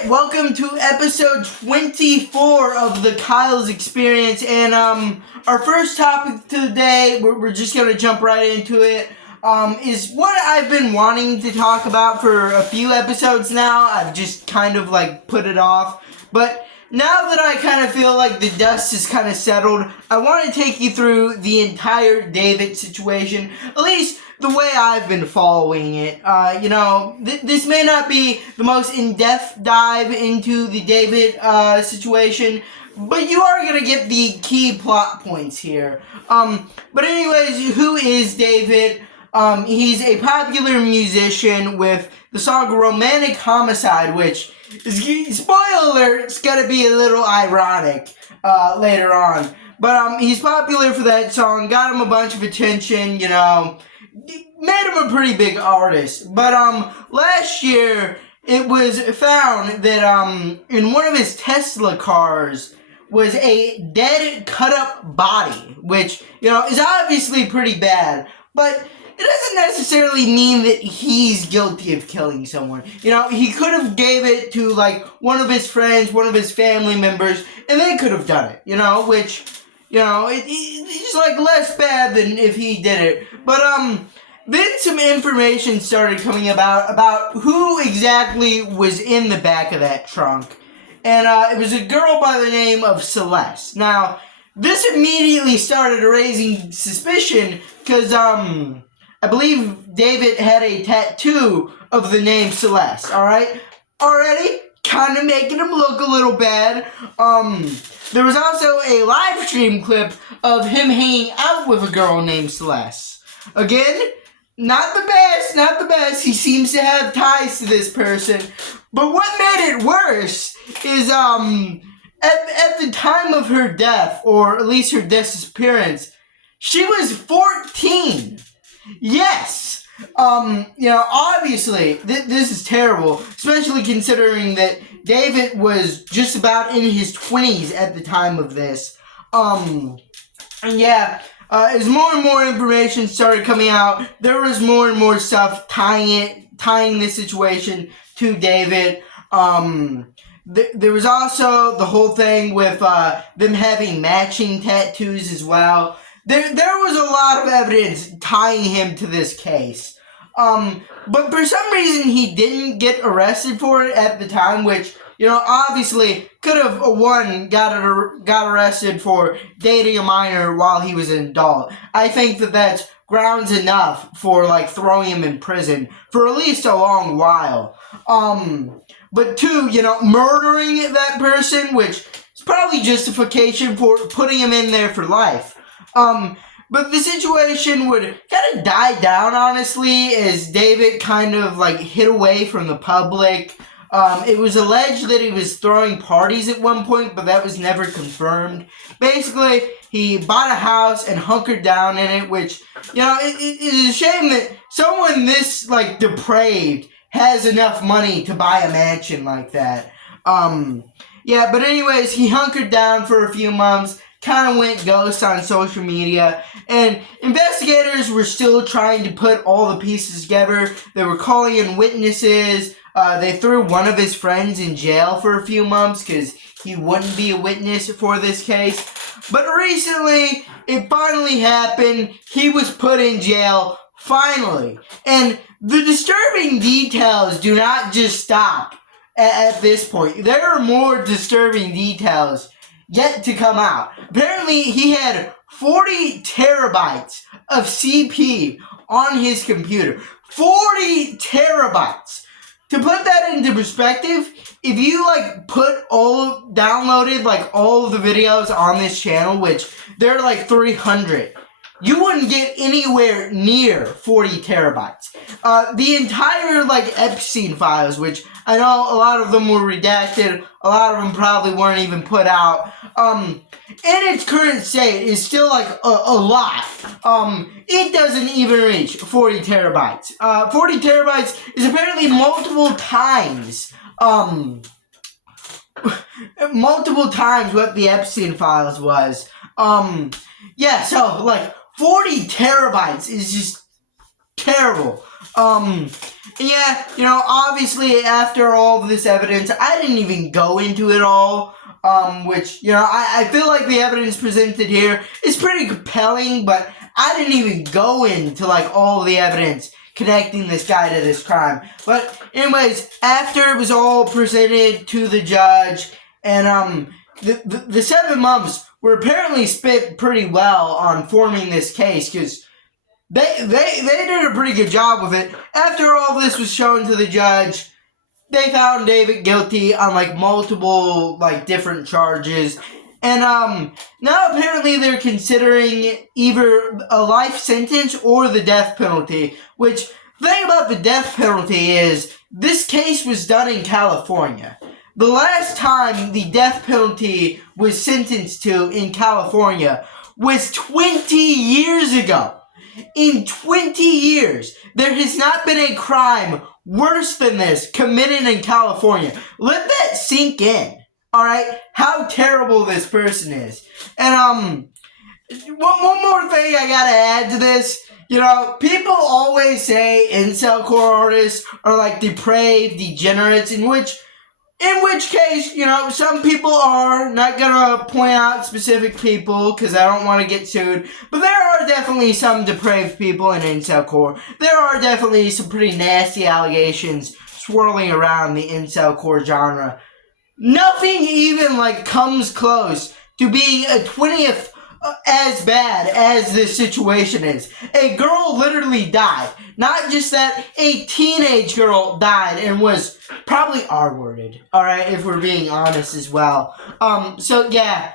Alright, welcome to episode 24 of the Kyle's Experience, and our first topic today, we're just going to jump right into it, is what I've been wanting to talk about for a few episodes now. I've just kind of put it off, but now that I kind of feel like the dust is kind of settled, I want to take you through the entire David situation, at least the way I've been following it. This may not be the most in-depth dive into the David situation, but you are going to get the key plot points here. But anyways, who is David? He's a popular musician with the song Romantic Homicide, which is, spoiler alert, it's going to be a little ironic later on. But he's popular for that song, got him a bunch of attention, made him a pretty big artist. But last year, it was found that in one of his Tesla cars was a dead, cut-up body, which, is obviously pretty bad. But it doesn't necessarily mean that he's guilty of killing someone. He could have gave it to, one of his friends, one of his family members, and they could have done it, which, it's, less bad than if he did it. But, then some information started coming about who exactly was in the back of that trunk. And, it was a girl by the name of Celeste. Now, this immediately started raising suspicion, because, I believe David had a tattoo of the name Celeste, alright? Already, kind of making him look a little bad. There was also a live stream clip of him hanging out with a girl named Celeste. Again, not the best. He seems to have ties to this person. But what made it worse is, at the time of her death, or at least her disappearance, she was 14. Yes. Obviously, this is terrible, especially considering that David was just about in his 20s at the time of this. As more and more information started coming out, there was more and more stuff tying this situation to David. There was also the whole thing with them having matching tattoos as well. There was a lot of evidence tying him to this case. But for some reason he didn't get arrested for it at the time, which, obviously could have, got arrested for dating a minor while he was an adult. I think that's grounds enough for, throwing him in prison for at least a long while. But two, murdering that person, which is probably justification for putting him in there for life. But the situation would kind of die down, honestly, as David kind of, hid away from the public. It was alleged that he was throwing parties at one point, but that was never confirmed. Basically, he bought a house and hunkered down in it, which, it is a shame that someone this, depraved has enough money to buy a mansion like that. But anyways, he hunkered down for a few months, kind of went ghost on social media, and investigators were still trying to put all the pieces together. They were calling in witnesses. They threw one of his friends in jail for a few months because he wouldn't be a witness for this case. But recently, it finally happened. He was put in jail, finally. And the disturbing details do not just stop at this point. There are more disturbing details yet to come out. Apparently, he had 40 terabytes of CP on his computer. 40 terabytes! To put that into perspective, if you, downloaded, all of the videos on this channel, which there are, 300, you wouldn't get anywhere near 40 terabytes. The entire, Epstein files, which I know a lot of them were redacted, a lot of them probably weren't even put out, in its current state is still, a lot. It doesn't even reach 40 terabytes. 40 terabytes is apparently multiple times what the Epstein files was. 40 terabytes is just terrible. Yeah, obviously after all of this evidence, I didn't even go into it all. Which, I feel like the evidence presented here is pretty compelling, but I didn't even go into, like, all of the evidence connecting this guy to this crime. But, anyways, after it was all presented to the judge, and, the 7 months were apparently spent pretty well on forming this case, because they did a pretty good job with it. After all this was shown to the judge, they found David guilty on, like, multiple, like, different charges. And, now apparently they're considering either a life sentence or the death penalty, which, the thing about the death penalty is, this case was done in California. The last time the death penalty was sentenced to in California was 20 years ago. In 20 years, there has not been a crime worse than this committed in California. Let that sink in, alright? How terrible this person is. And, one more thing I gotta add to this. People always say incel-core artists are like depraved degenerates, in which case, some people are, not gonna point out specific people, because I don't want to get sued, but there are definitely some depraved people in incel core. There are definitely some pretty nasty allegations swirling around the incel core genre. Nothing even, like, comes close to being a 20th as bad as this situation is. A girl literally died. Not just that, a teenage girl died and was probably R-worded, alright, if we're being honest as well. So yeah,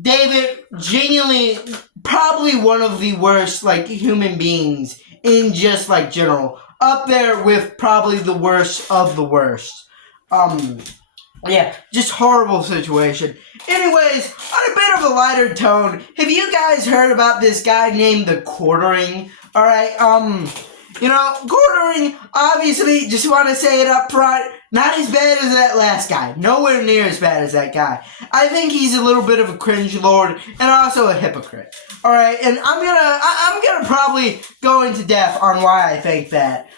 David, genuinely, probably one of the worst, like, human beings in just, like, general. Up there with probably the worst of the worst. Yeah, just horrible situation. Anyways, on a bit of a lighter tone, have you guys heard about this guy named the Quartering? Alright, Quartering, obviously, just want to say it up front, not as bad as that last guy. Nowhere near as bad as that guy. I think he's a little bit of a cringe lord, and also a hypocrite. Alright, and I'm gonna probably go into depth on why I think that.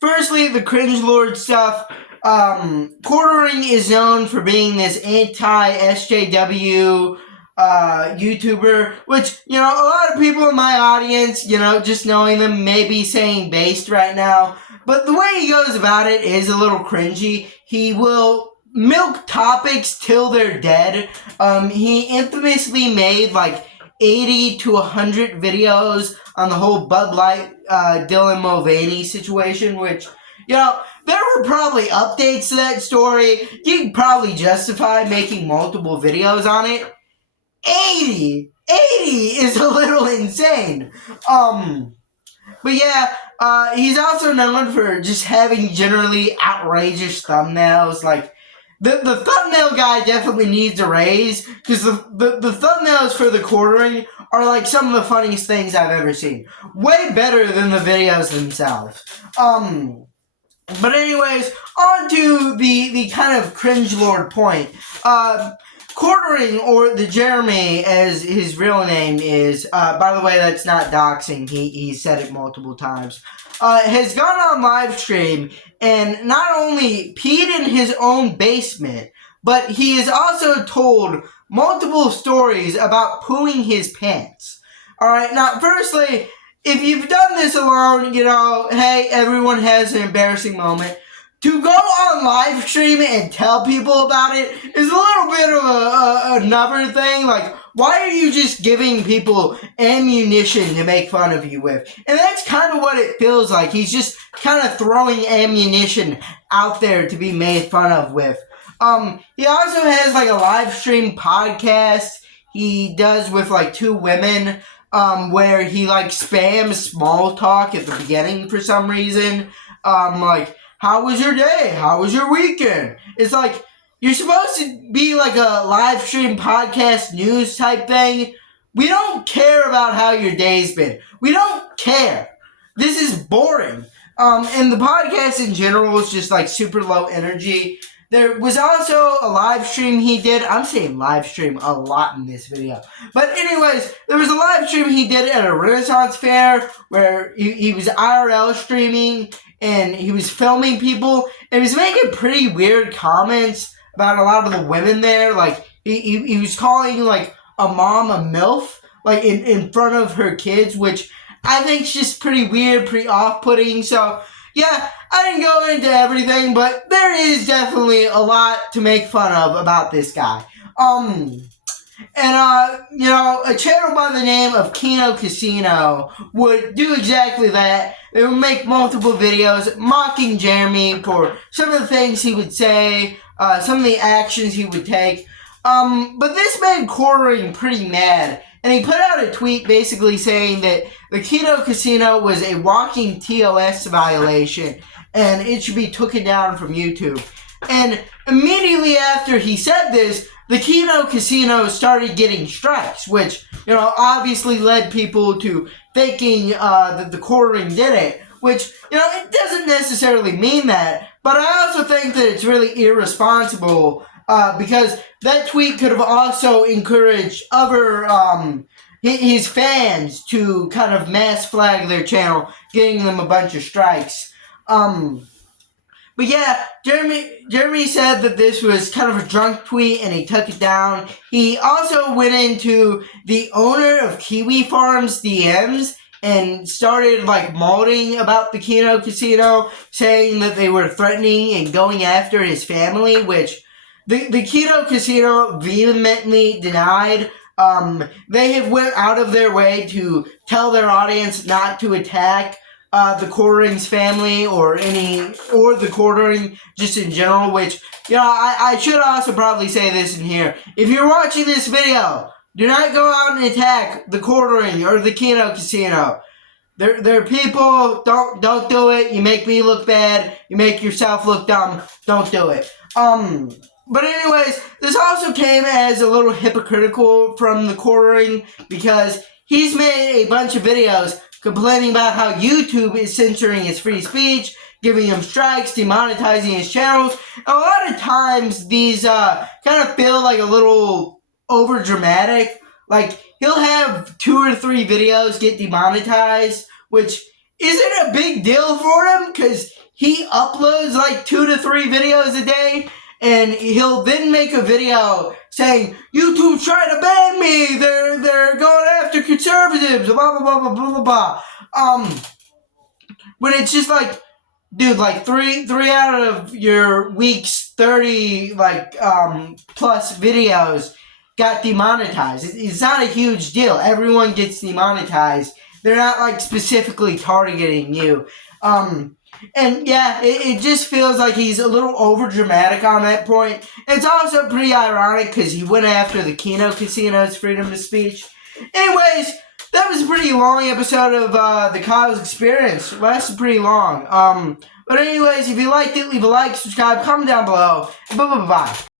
Firstly, the cringe lord stuff. Quartering is known for being this anti-SJW YouTuber, which, a lot of people in my audience, just knowing them may be saying based right now, but the way he goes about it is a little cringy. He will milk topics till they're dead. He infamously made, like, 80 to 100 videos on the whole Bud Light, Dylan Mulvaney situation, which, there were probably updates to that story. You could probably justify making multiple videos on it. 80 is a little insane. But yeah, he's also known for just having generally outrageous thumbnails. Like, the thumbnail guy definitely needs a raise, because the thumbnails for the Quartering are, like, some of the funniest things I've ever seen. Way better than the videos themselves. But anyways, on to the kind of cringe-lord point. Quartering, or the Jeremy, as his real name is, by the way, that's not doxing, he said it multiple times, has gone on live stream and not only peed in his own basement, but he has also told multiple stories about pooing his pants. Alright, now, firstly, if you've done this alone, hey, everyone has an embarrassing moment. To go on live stream and tell people about it is a little bit of another thing. Like, why are you just giving people ammunition to make fun of you with? And that's kind of what it feels like. He's just kind of throwing ammunition out there to be made fun of with. He also has, like, a live stream podcast he does with, like, 2 women. Where he, like, spams small talk at the beginning for some reason. Like, how was your day? How was your weekend? It's like, you're supposed to be like a live stream podcast news type thing. We don't care about how your day's been. We don't care. This is boring. And the podcast in general is just, like, super low energy. There was also a live stream he did. I'm saying live stream a lot in this video. But anyways, there was a live stream he did at a Renaissance fair where he was IRL streaming and he was filming people and he was making pretty weird comments about a lot of the women there. Like, he was calling, like, a mom a MILF, like, in front of her kids, which I think is just pretty weird, pretty off-putting. So, yeah, I didn't go into everything, but there is definitely a lot to make fun of about this guy. You know, a channel by the name of Kino Casino would do exactly that. They would make multiple videos mocking Jeremy for some of the things he would say, some of the actions he would take. But this made Quartering pretty mad. And he put out a tweet basically saying that the Kino Casino was a walking TOS violation and it should be taken down from YouTube. And immediately after he said this, the Kino Casino started getting strikes, which, you know, obviously led people to thinking that the Quartering did it, which, you know, it doesn't necessarily mean that, but I also think that it's really irresponsible because that tweet could have also encouraged other, his fans to kind of mass flag their channel, getting them a bunch of strikes. But yeah, Jeremy said that this was kind of a drunk tweet and he took it down. He also went into the owner of Kiwi Farms DMs and started, like, molding about the Kino Casino, saying that they were threatening and going after his family, which the Kino Casino vehemently denied. They have went out of their way to tell their audience not to attack the Quartering's family or the Quartering just in general, which, you know, I should also probably say this in here. If you're watching this video, do not go out and attack the Quartering or the Kino Casino. They're people. Don't do it. You make me look bad. You make yourself look dumb. Don't do it. But anyways, this also came as a little hypocritical from the Quartering because he's made a bunch of videos complaining about how YouTube is censoring his free speech, giving him strikes, demonetizing his channels. A lot of times these kind of feel like a little over dramatic. Like, he'll have 2 or 3 videos get demonetized, which isn't a big deal for him because he uploads like 2 to 3 videos a day. And he'll then make a video saying, YouTube's trying to ban me, they're going after conservatives, blah, blah, blah, blah, blah, blah, blah. When it's just like, dude, like, three out of your week's 30, like, plus videos got demonetized. It's not a huge deal. Everyone gets demonetized. They're not, like, specifically targeting you. And yeah, it just feels like he's a little over dramatic on that point. It's also pretty ironic because he went after the Kino Casino's freedom of speech. Anyways, that was a pretty long episode of the Kyle's Experience. It lasted pretty long. But anyways, if you liked it, leave a like, subscribe, comment down below. Bye.